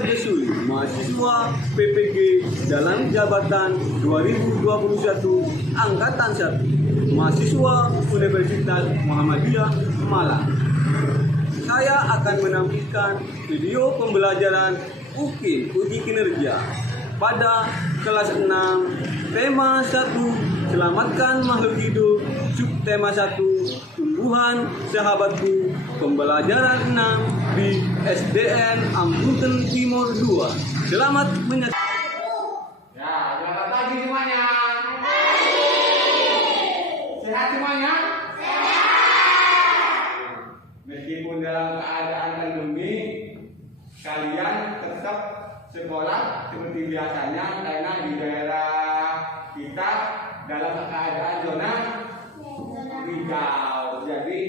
Desui, mahasiswa PPG dalam jabatan 2021 Angkatan 1, mahasiswa Universitas Muhammadiyah Malang. Saya akan menampilkan video pembelajaran UKIN uji kinerja pada kelas 6, tema 1, selamatkan makhluk hidup, subtema 1, tumbuhan sahabatku, pembelajaran 6 di SDN Amputen Timur 2. Selamat menyaksikan. Ya, selamat pagi semuanya. Sehat semuanya? Meskipun dalam keadaan pandemi, kalian tetap sekolah seperti biasanya karena di daerah kita dalam keadaan zona hijau, jadi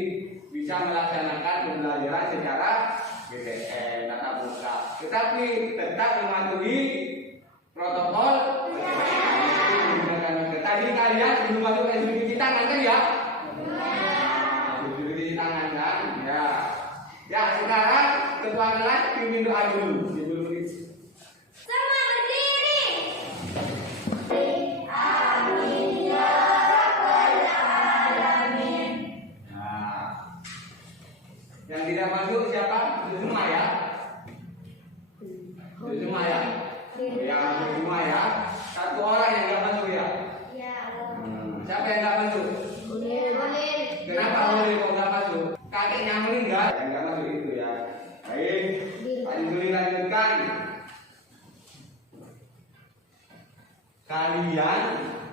bisa melaksanakan pembelajaran secara PTM tatap muka. Tetapi tetap mematuhi protokol kesehatan. Tadi kalian belum masuk cuci tangan kan ya? Cuci tangan kan? Ya. Ya, sekarang ketua kelas pimpin doa dulu. Sama berdiri. Nah, yang tidak masuk siapa? Itu semua ya. Itu semua ya. Yang masuk semua ya. Satu orang yang tidak masuk ya. Siapa yang tidak masuk? Kenapa boleh kok nggak masuk? Kakeknya meninggal, yang nggak masuk itu ya. Baik, Pak Juli lanjutkan. Kalian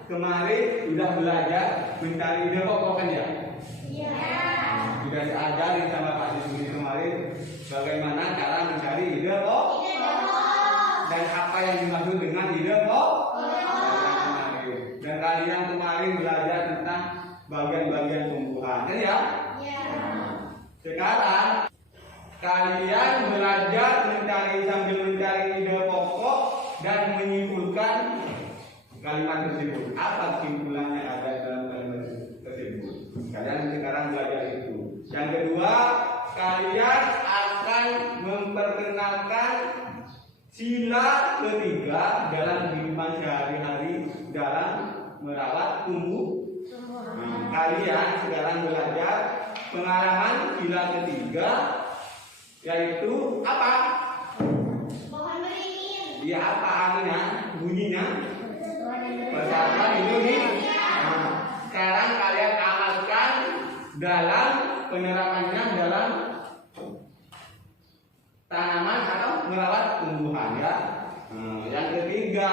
kemarin sudah belajar mencari ide pokok kan ya? Sudah diajarin sama Pak Juli kemarin bagaimana cara mencari ide pokok dan apa yang dimaksud dengan ide pokok. Dan kalian kemarin belajar tentang bagian-bagian tumbuhan, kan ya? Sekarang kalian belajar sambil mencari ide pokok dan menyimpulkan kalimat tersebut. Apa kesimpulannya ada dalam kalimat tersebut? Kalian sekarang belajar itu. Yang kedua, kalian akan memperkenalkan sila ketiga dalam kehidupan sehari-hari dalam merawat tumbuh. Kalian sekarang belajar pengalaman sila ketiga, yaitu apa? Pohon beringin. Dia apa artinya? Bunyinya? Persatuan Indonesia. Sekarang kalian amalkan dalam penerapannya dalam tanaman atau merawat tumbuhan ya. Yang ketiga,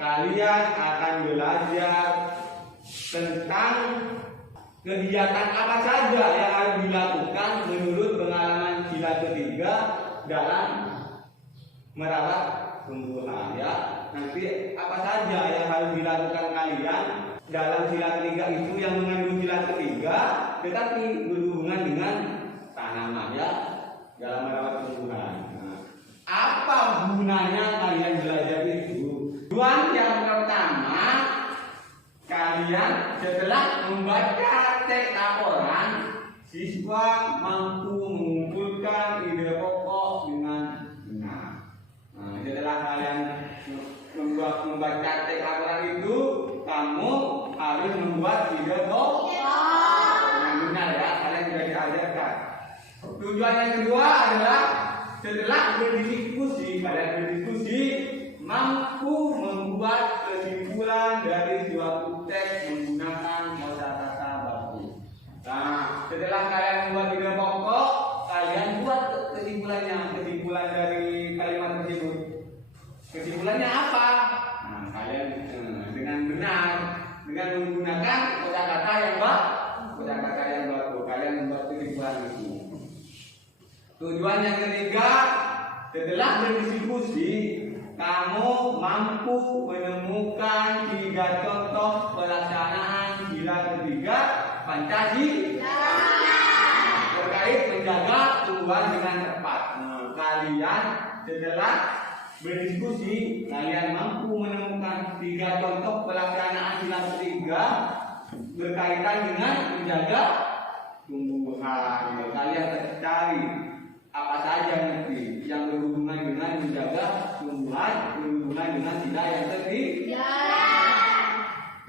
kalian akan belajar tentang kegiatan apa saja yang harus dilakukan menurut pengalaman sila ketiga dalam merawat tumbuhan ya. Nanti apa saja yang harus dilakukan kalian dalam sila ketiga itu yang mengandung sila ketiga tetapi berhubungan dengan tanaman ya dalam merawat tumbuhan. Apa gunanya kalian belajar itu? Tujuan yang pertama, kalian setelah membaca teks laporan, siswa mampu mengumpulkan ide pokok dengan benar. Setelah kalian membaca teks laporan itu, kamu harus membuat ide pokok dengan benar ya. Kalian sudah diajarkan. Tujuan yang kedua adalah setelah berdiskusi, mampu membuat kesimpulan dari suatu teks menggunakan kosakata baku. Nah, setelah kalian membuat ide pokok, kalian buat kesimpulan dari kalimat tersebut. Kesimpulannya apa? Nah, kalian dengan benar, dengan menggunakan kosakata yang baku, kalian membuat kesimpulan itu. Tujuan yang ketiga, setelah berdiskusi, kamu mampu menemukan 3 contoh pelaksanaan sila ketiga Pancasila terkait menjaga tumbuhan dengan tepat. Kalian setelah berdiskusi, kalian mampu menemukan 3 contoh pelaksanaan sila ketiga berkaitan dengan menjaga tumbuhan. Kalian cari apa saja nanti yang berhubungan dengan menjaga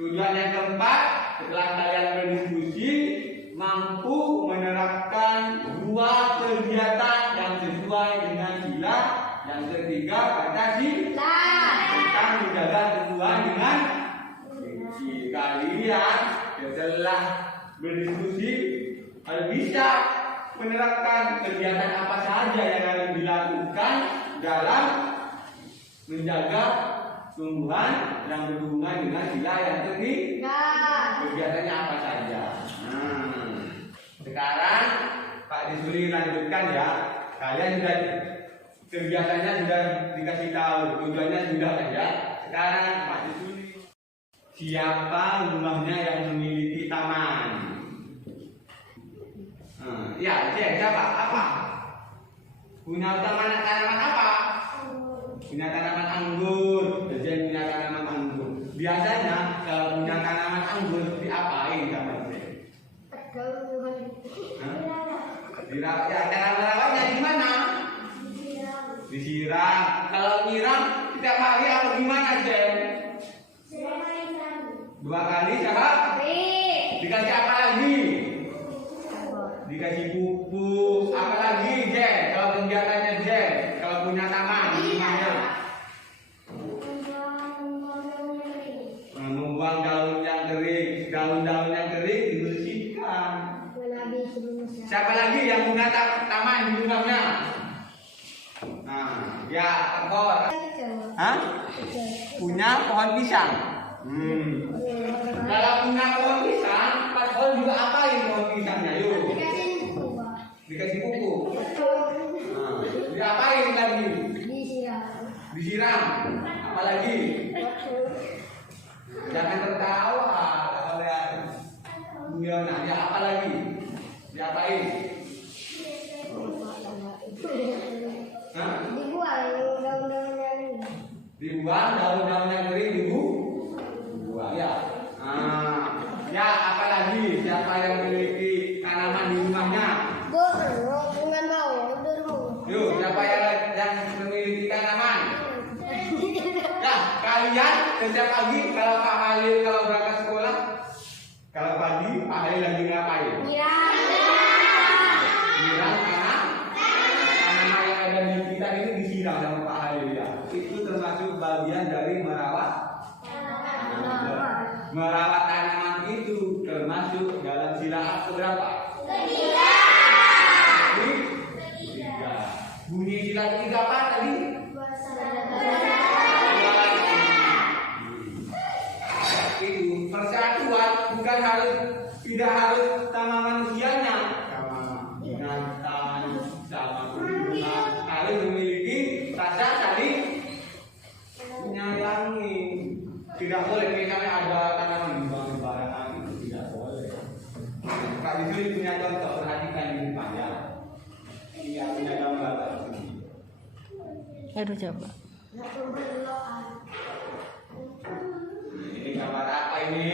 Tujuan yang keempat, setelah kalian berdiskusi, mampu menerapkan dua kegiatan yang sesuai dengan sila. Yang ketiga, Pancasila tentang menjaga tumbuhan dengan gizi. Kalian setelah berdiskusi bisa menerapkan kegiatan apa saja yang harus dilakukan dalam menjaga tumbuhan yang berhubungan dengan sila yang ketiga. Kegiatannya apa saja? Sekarang Pak Disuli lanjutkan ya. Kalian sudah kegiatannya sudah dikasih tahu, tujuannya sudah ya. Sekarang Pak Disuli, siapa rumahnya yang memiliki taman? Ya, siapa? Apa? Punya tanaman apa? Punya tanaman anggur. Jadi punya tanaman anggur. Biasanya kalau punya tanaman anggur diapain sama dia? Dirawat. Ya, cara merawatnya di mana? Disiram. Kalau nyiram setiap hari apa gimana, Jen? 2 kali sehari. Dikasih apa lagi? Dikasih pupuk. Apa lagi, Jen? Kalau kegiatannya Jen, kalau punya taman di rumahnya. Membuang daun yang kering. Daun-daun yang kering dibersihkan. Siapa lagi yang punya taman di rumahnya? Nah, ya, tekor. Hah? Punya pohon pisang. Kalau punya pohon pisang, Pak Pohon juga apain pohon pisangnya? Yuk. Dikasih pupuk. Diapain lagi? Disiram. Apalagi? Jangan tertawa kalian. Ya, apa lagi? Diapain? Dibuang daun-daun yang kering dibuang. Ya. Ya, apa lagi? Siapa yang memiliki tanaman di rumahnya? Yuk, siapa yang memiliki tanaman? Ya, kalian setiap pagi kalau Pak Halil kalau berangkat sekolah, kalau pagi Pak Halil lagi ngapain? Nyiram karena tanaman yang ada di kita ini disiram sama Pak Halil ya. Itu termasuk bagian dari merawat. Merawat tanaman itu termasuk dalam sila keberapa? Ketiga. Bunyi sila ketiga apa tadi? Itu persatuan bukan tidak harus sama manusianya, sama binatang, sama tumbuhan, harus memiliki rasa saling menyayangi. Tidak boleh misalnya ada tanaman di bawah sembarangan, itu tidak boleh. Kak Disuli punya contoh, perhatikan ini Pak ya. Ini punya gambar. Aduh coba. Ini gambar apa ini?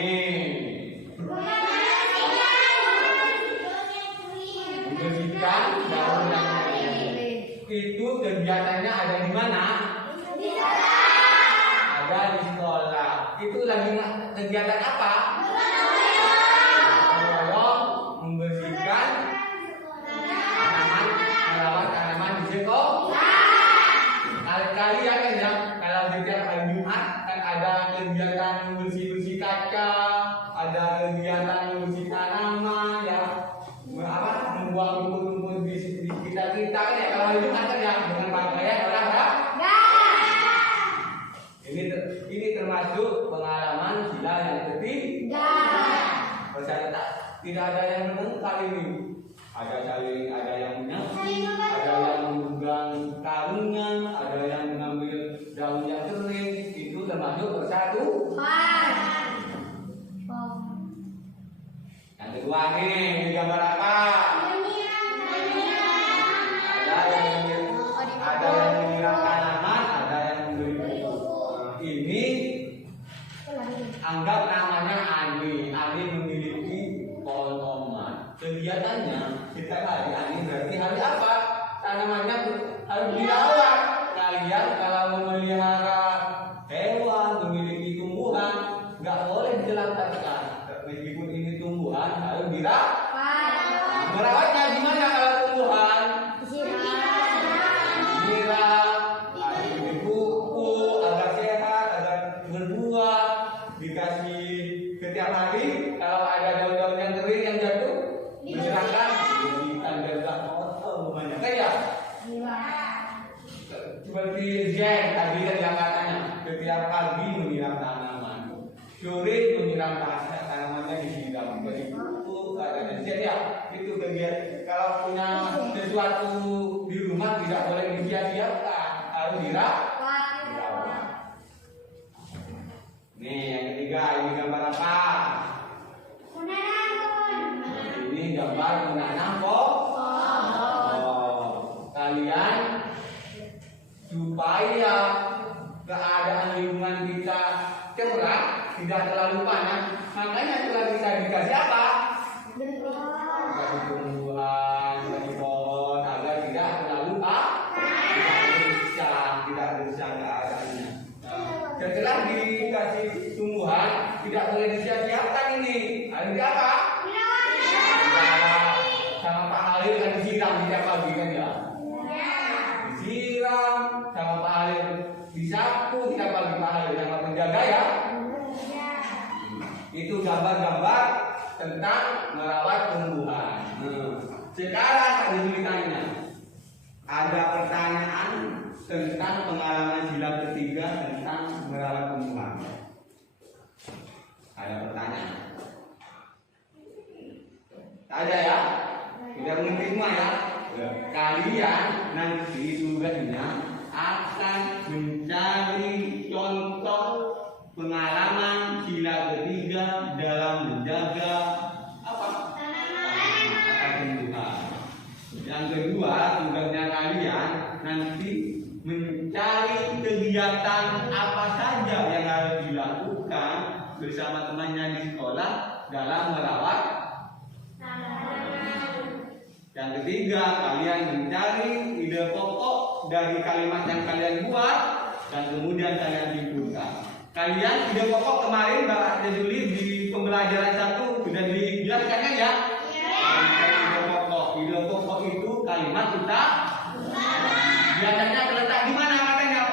Membersihkan daun yang itu kegiatannya ada di mana? Ada di sekolah. Itu lagi kegiatan apa? Menolong, membersihkan tanaman, merawat tanaman di sekolah. Kali-kali ya kan ya, kalau setiap hari Jumat kan ada kegiatan bersih-bersih kaca, ada kegiatan bersih tanaman ya, membuang rumput-rumput di sekitar kita kan ya. Kalau hari Jumat kan ya dengan pakaian olahraga. Ini termasuk pengalaman sila yang ketiga. Peserta tidak ada yang menengkal ini. Ada saling, ada yang menyapu, ada yang memegang karungnya, ada yang mengambil daun yang kering. Itu termasuk persatuan. Yang kedua nih, ini gambar apa? Ada yang menyiram tanaman, ada yang memberi pupuk. Ini anggap namanya Ani. Ani memiliki pohon tomat. Kegiatannya setiap hari Ani berarti hari apa? Tanamannya harus dirawat. Kalian kalau memelihara hewan, memiliki tumbuhan, nggak boleh harus katakan, meskipun ini tumbuhan harus dirawat. Merawatnya gimana kalau tumbuhan? Disiram, dipupuk agar sehat, agar berbuah, dikasih setiap hari. Kalau ada daun-daun yang kering yang jatuh, disiramkan, ditanggalkan potong banyak kan ya? Seperti Jen tadi yang katanya, setiap pagi menyiram tanaman, sore menyiram tanamannya disiram, beri pupuk, katanya Jen ya. Itu kegiatan. Kalau punya sesuatu di rumah tidak boleh disia-siakan, harus dirawat. Nih yang ketiga, ini gambar apa? Ini gambar menanam pohon. Kalian supaya keadaan lingkungan kita cerah, tidak terlalu panas, makanya setelah kita dikasih apa? Dikasih tumbuhan, dikasih pohon agar tidak terlalu tidak gersang keadaannya. Setelah dikasih tumbuhan, tidak boleh disia-siakan ini. Harus di apa? Sama Pak Halil kan disiram setiap pagi kan ya? Disiram sama Pak Halil, disapu setiap pagi Pak Halil sama penjaga ya? Itu gambar-gambar tentang merawat tumbuhan. Sekarang ada tulisannya. Ada pertanyaan tentang pengalaman sila ketiga tentang merawat tumbuhan. Ada pertanyaan? Ada ya? Tidak mengerti semua ya? Kalian nanti tugasnya akan mencari contoh pengalaman sila ketiga dalam menjaga apa? Tumbuhan. Yang kedua, tugasnya kalian nanti mencari kegiatan apa saja yang harus dilakukan bersama temannya di sekolah dalam merawat. Yang ketiga, kalian mencari ide pokok dari kalimat yang kalian buat dan kemudian kalian simpulkan. Kalian ide pokok kemarin Mbak Juli di pembelajaran 1 sudah dijelaskan kan ya? Ide pokok itu kalimat kita biasanya terletak di mana katanya?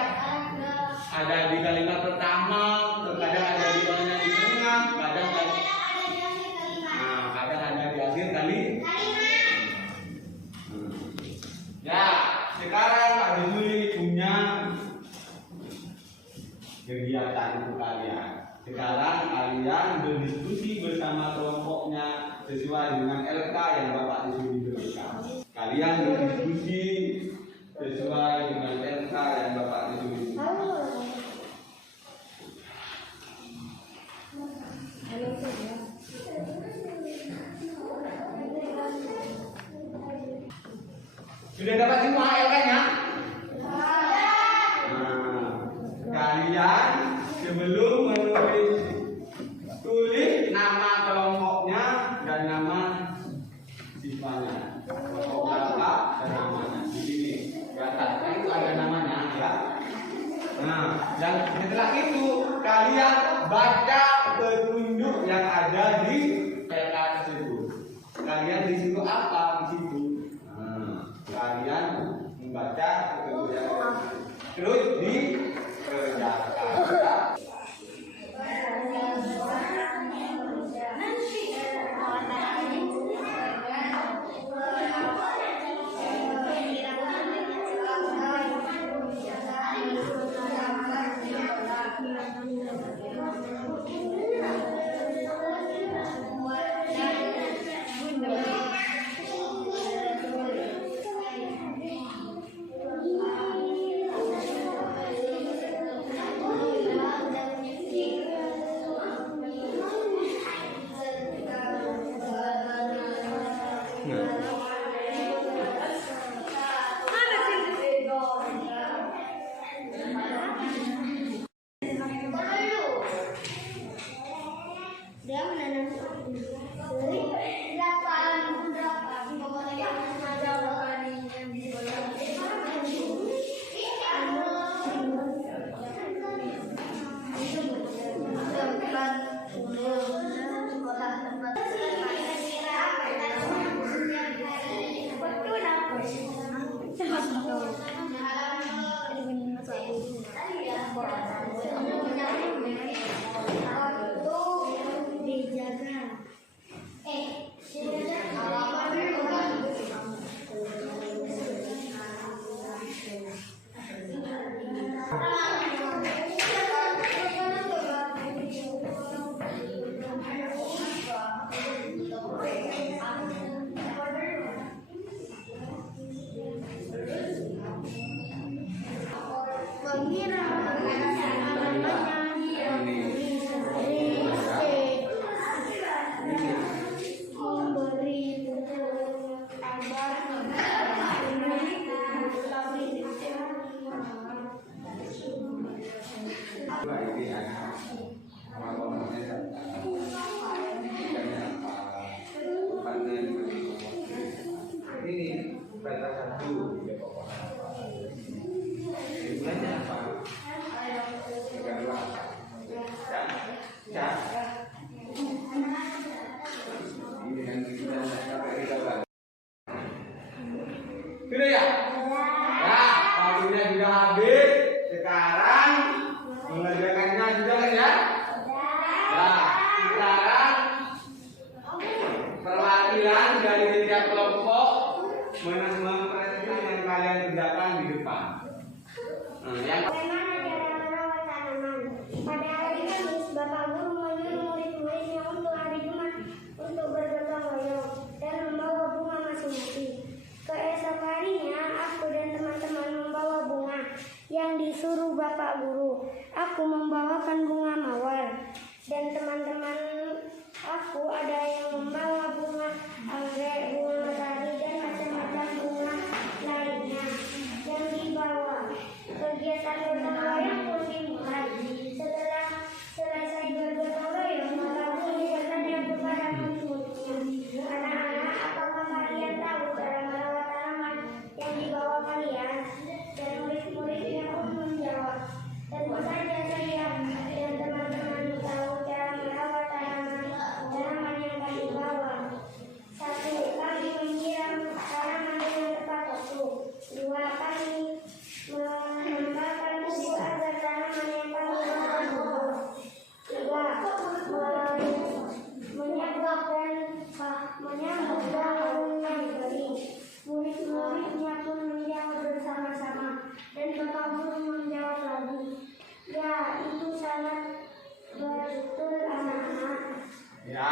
Ada di kalimat pertama, kadang ada di bagian di tengah, kadang ada di akhir kali. Ya, sekarang Pak Juli punya kegiatan untuk kalian. Sekarang kalian berdiskusi bersama kelompoknya sesuai dengan LK yang Bapak Juli berikan. Kalian berdiskusi sesuai dengan LK yang Bapak Juli berikan. Sudah dapat semua LK-nya? Kalian sebelum menulis tulis nama kelompoknya dan nama siswanya. Kelompok berapa dan namanya. Di sini di atasnya itu ada namanya ya. Nah, dan setelah itu kalian baca petunjuk yang ada di PK tersebut. Kalian disuruh apa di situ? Kalian membaca petunjuk yang ada. Terus dikerjakan. Ya,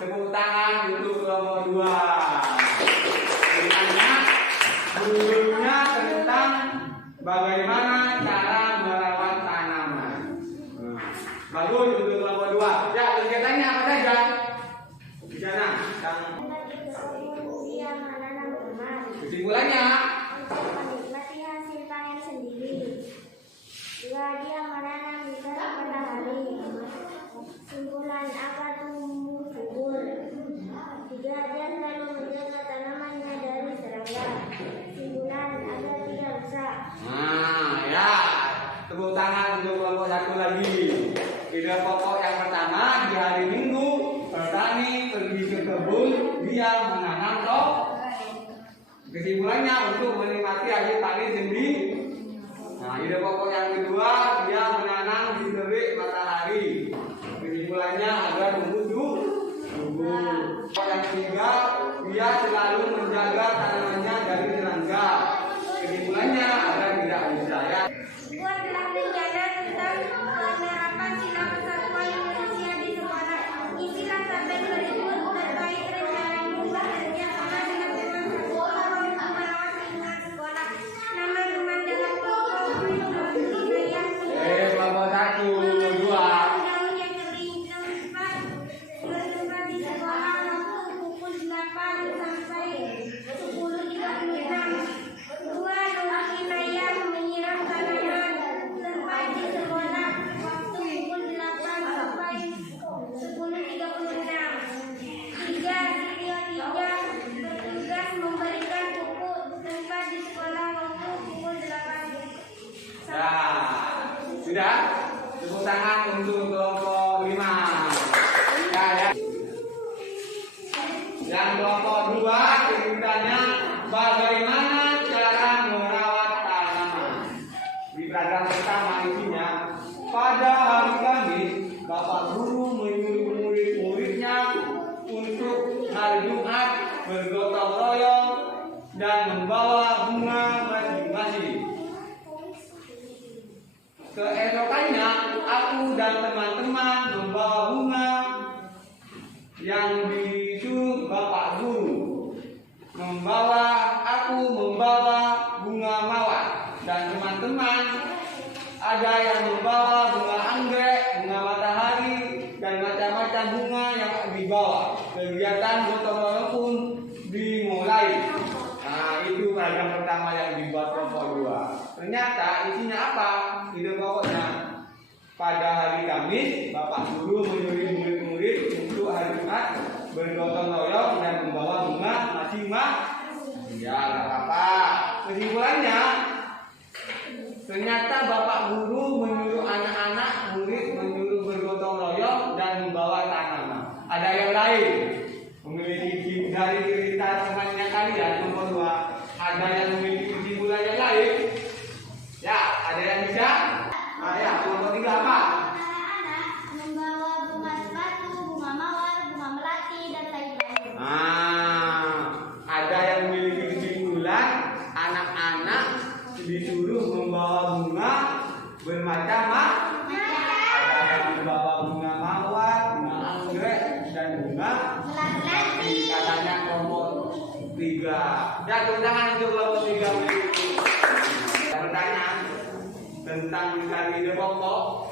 tepuk tangan untuk kelompok 2. Ceritanya, gurunya tentang bagaimana cara merawat tanaman. Bagus untuk kelompok 2. Ya, kegiatannya apa saja? Di sana, Dia menanam tomat. kesimpulannya. Untuk menikmati hasil panen sendiri. 2. Dia menanam di teras matahari. Simpulan akan tumbuh subur. 3. Dia selalu menjaga tanamannya dari serangga. Simpulan agar tidak rusak. Nah, ya, tepuk tangan untuk kelompok 1 lagi. Ide pokok yang pertama, di hari Minggu, petani pergi ke kebun, dia menanam tomat. Kesimpulannya untuk menikmati hasil panen sendiri. Nah, ide pokok yang kedua, dia menanam di terik matahari. Kesimpulannya agar tumbuh subur. Yang ketiga, dia selalu menjaga tanamannya dari serangga. Kesimpulannya agar tidak rusak. Buatlah rencana tentang penerapan sila persatuan Indonesia di sekolah. Isilah tabel berikut terkait rencanamu bekerja sama dengan teman sekolah untuk merawat lingkungan sekolah. Nama pemandangan pokok wilayah Kelompok 1, 2. daun yang kering tempat bertempat di sekolah waktu pukul 8 sampai 10.36. 2. Luas wilayah menyiram tanaman tempat di sekolah waktu pukul 8 sampai 10.36. 3. Studio 3 bertugas memberikan pupuk tempat di sekolah waktu pukul 8. Ya, sudah. Tepuk tangan untuk kelompok 5. Ya. Yang kelompok 2 ceritanya bagaimana cara merawat tanaman. Di pelajaran pertama isinya, pada hari Kamis, Bapak Guru menyuruh murid-muridnya untuk hari Jumat bergotong royong dan membawa bunga masing-masing. Keesokannya, aku dan teman-teman membawa bunga yang disuruh Bapak Guru. Aku membawa bunga mawar dan teman-teman ada yang membawa bunga anggrek, bunga matahari dan macam-macam bunga yang dibawa. Kegiatan gotong royong pun dimulai. Nah, itu program pertama yang dibuat kelompok 2. Ternyata isinya apa? Ide pokoknya, pada hari Kamis, Bapak Guru menyuruh murid-murid untuk hari Jumat bergotong royong dan membawa bunga masing-masing. Ya, nggak apa-apa. Kesimpulannya, ternyata Bapak Guru menyuruh anak-anak murid bergotong royong dan membawa tanaman. Ada yang lain memiliki dari cerita temannya kalian nomor 2. Ada yang memiliki kesimpulan yang lain? Ya, ada yang bisa? Nah, ya, nomor 3 apa? Anak-anak membawa bunga sepatu, bunga mawar, bunga melati, dan lain-lain. Nah, ada yang memiliki kesimpulan anak-anak disuruh membawa bunga bermacam-macam. Ada yang membawa bunga mawar, bunga anggrek, dan bunga melati. Katanya kelompok 3. Ya, tepuk tangan untuk kelompok 3. Ada pertanyaan tentang mencari ide pokok.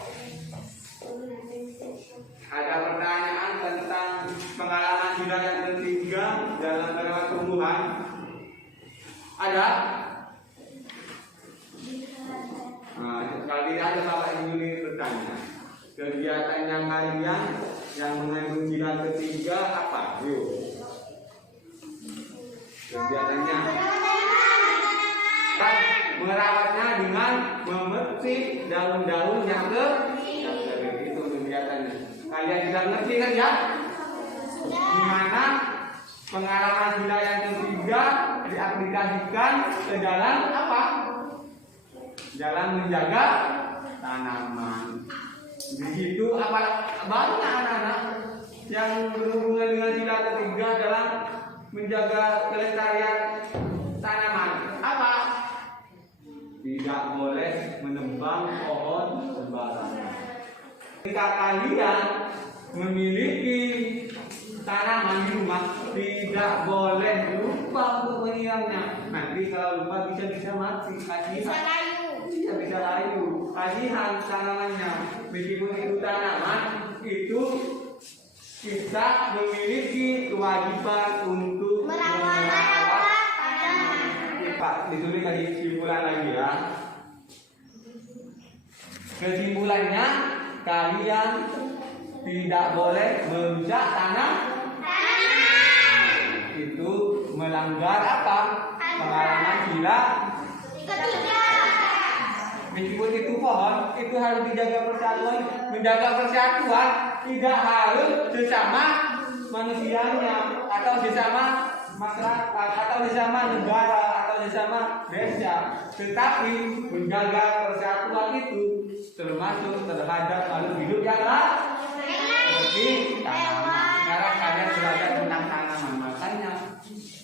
Ada pertanyaan tentang pengalaman kita yang ketiga dalam merawat tumbuhan. Ada? Nah, sekali ada Bapak Ibu ini bertanya. Kegiatannya kalian yang mengandung jilat ketiga apa? Yuk. Kegiatannya kan merawatnya dengan memetik daun-daun yang kering. Itu kegiatannya. Kalian bisa mengerti kan ya? Gimana pengalaman kita yang ketiga diaplikasikan ke dalam apa? Dalam menjaga tanaman. Di situ apa banyak anak-anak yang berhubungan dengan sila ketiga dalam menjaga kelestarian tanaman. Apa? Tidak boleh menebang pohon sembarangan. Jika kalian memiliki tidak boleh lupa untuk menyiramnya. Nanti kalau lupa bisa mati. Bisa layu. Bisa layu. Kasihan tanamannya. Meskipun itu tanaman, itu kita memiliki kewajiban untuk Merawat tanaman. Pak, ditulis lagi kesimpulan lagi ya. Kesimpulannya, kalian tidak boleh merusak tanah. Itu melanggar apa? Pengalaman gila. Ketiga. Meskipun itu pohon, itu harus dijaga persatuan. Menjaga persatuan tidak harus sesama manusianya atau sesama masyarakat atau sesama negara atau sesama desa, tetapi menjaga persatuan itu termasuk terhadap makhluk hidup yang lain seperti tanaman. Sekarang kalian belajar tentang tanaman, makanya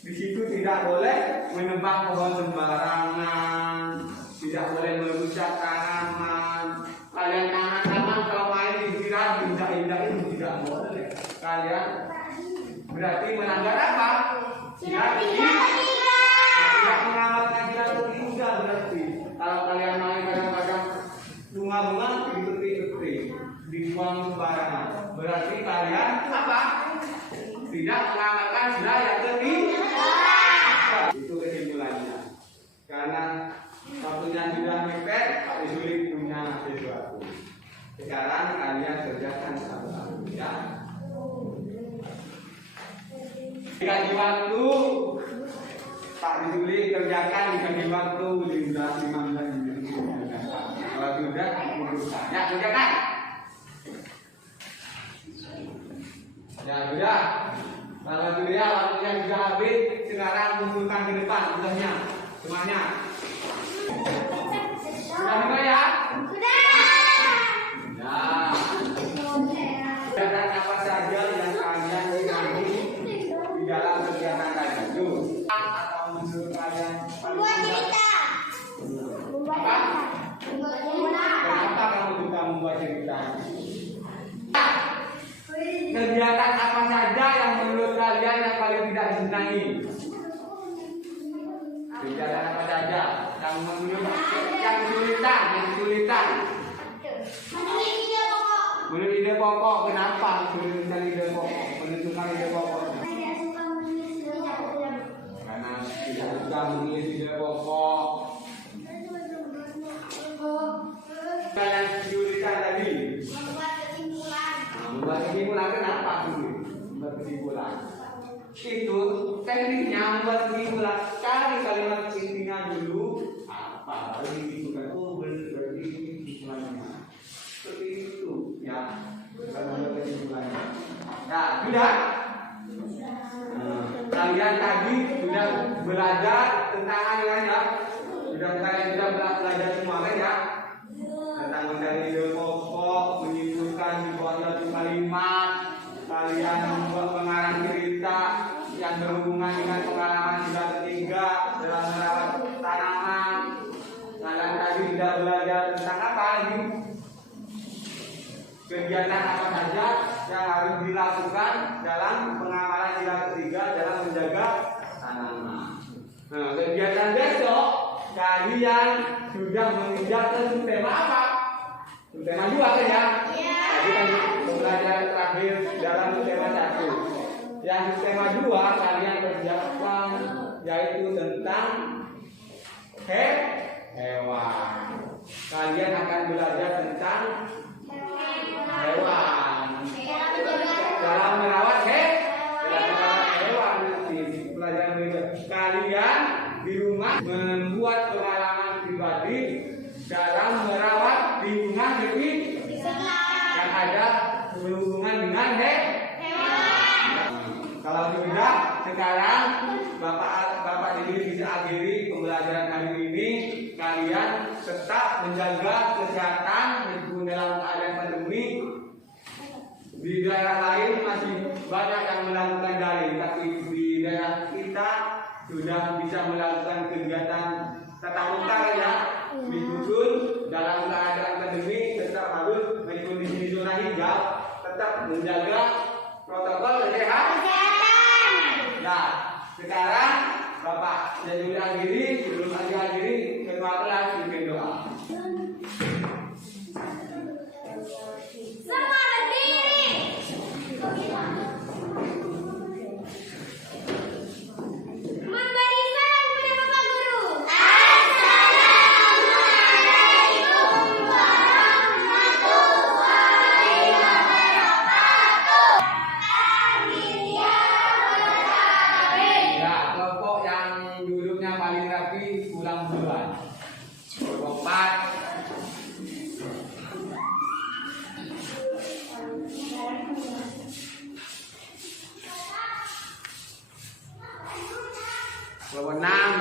di situ tidak boleh menebang pohon sembarangan, tidak boleh merusak tanaman. Kalian tanaman kalau main di pikiran indah-indah itu tidak boleh. Kalian berarti melanggar apa? Tidak mengamalkan tidak ketiga berarti. Kalau kalian main kadang-kadang bunga-bunga dipetik-petik, dibuang sembarangan, berarti kalian apa? Tidak mengamalkan sila yang ketiga. Itu kesimpulannya. Karena waktunya sudah mepet, Pak Disulik punya sesuatu. Sekarang kalian kerjakan satu-satu ya. Dikasih waktu, Pak Disulik kerjakan dikasih waktu 15 menit. Kalau sudah, ya kerjakan. Ya sudah. Kalau sudah waktunya sudah habis, sekarang kumpulkan ke depan tudahnya semuanya. Sudah mulai ya? Sudah. Ya. Kegiatan apa saja yang kalian ingin di dalam kegiatan kalian itu? Atau menurut kalian? Membuat cerita. Membuat Apa? cerita. Kenapa kamu suka membuat cerita? Kegiatan apa saja yang menurut kalian yang paling tidak disenangi? Kegiatan apa saja yang menurut yang kesulitan? Menurut ide pokok, kenapa menentukan ide pokok? Menentukan ide pokok? Karena tidak suka menulis ide pokok. Kalian kesulitan tadi. Membuat kesimpulan kenapa dulu? Membuat kesimpulan. Itu tekniknya membuat kesimpulan. Cari kalimat intinya dulu. Apa? Lalu ditentukan. Oh berarti kesimpulannya. Seperti itu ya. Kalau membuat kesimpulannya. Nah, sudah. Kalian tadi sudah belajar tentang aliran ya. Kalian sudah belajar semua kan ya? Tentang mencari ide pokok, menyimpulkan di bawah satu kalimat, kalian membuat pengarang cerita yang berhubungan dengan pengalaman sila ketiga dalam merawat tanaman. Kalian tadi sudah belajar tentang apa lagi? Kegiatan apa saja yang harus dilakukan dalam pengamalan sila ketiga dalam menjaga tanaman. Nah, kegiatan besok kalian sudah menginjak tema apa? Tema 2 kan ya? Iya. Tadi kan pembelajaran terakhir dalam tema 1. Yang tema 2 kalian kerjakan yaitu tentang hewan. Kalian akan belajar tentang hewan. Dalam merawat hewan nanti pelajaran berikut. Kalian di rumah membuat pengalaman pribadi dalam merawat lingkungan yang ada berhubungan dengan hewan. Kalau sudah, sekarang Bapak Didi bisa akhiri pembelajaran hari ini. Kalian tetap menjaga kesehatan meskipun dalam keadaan pandemi. Di daerah lain masih banyak yang melakukan daring, tapi di daerah kita sudah bisa melakukan kegiatan tatap muka ya. Meskipun dalam keadaan pandemi tetap harus meskipun di sini zona hijau tetap menjaga protokol kesehatan. Ya, sekarang Bapak saya dulu akhiri, sebelum akhiri ketua kelas bikin doa. Semua berdiri. Memberi salam kepada Bapak Guru. Assalamualaikum warahmatullahi wabarakatuh. Ya, kelompok yang duduknya paling rapi pulang duluan. Kelompok 4. Kelompok 6.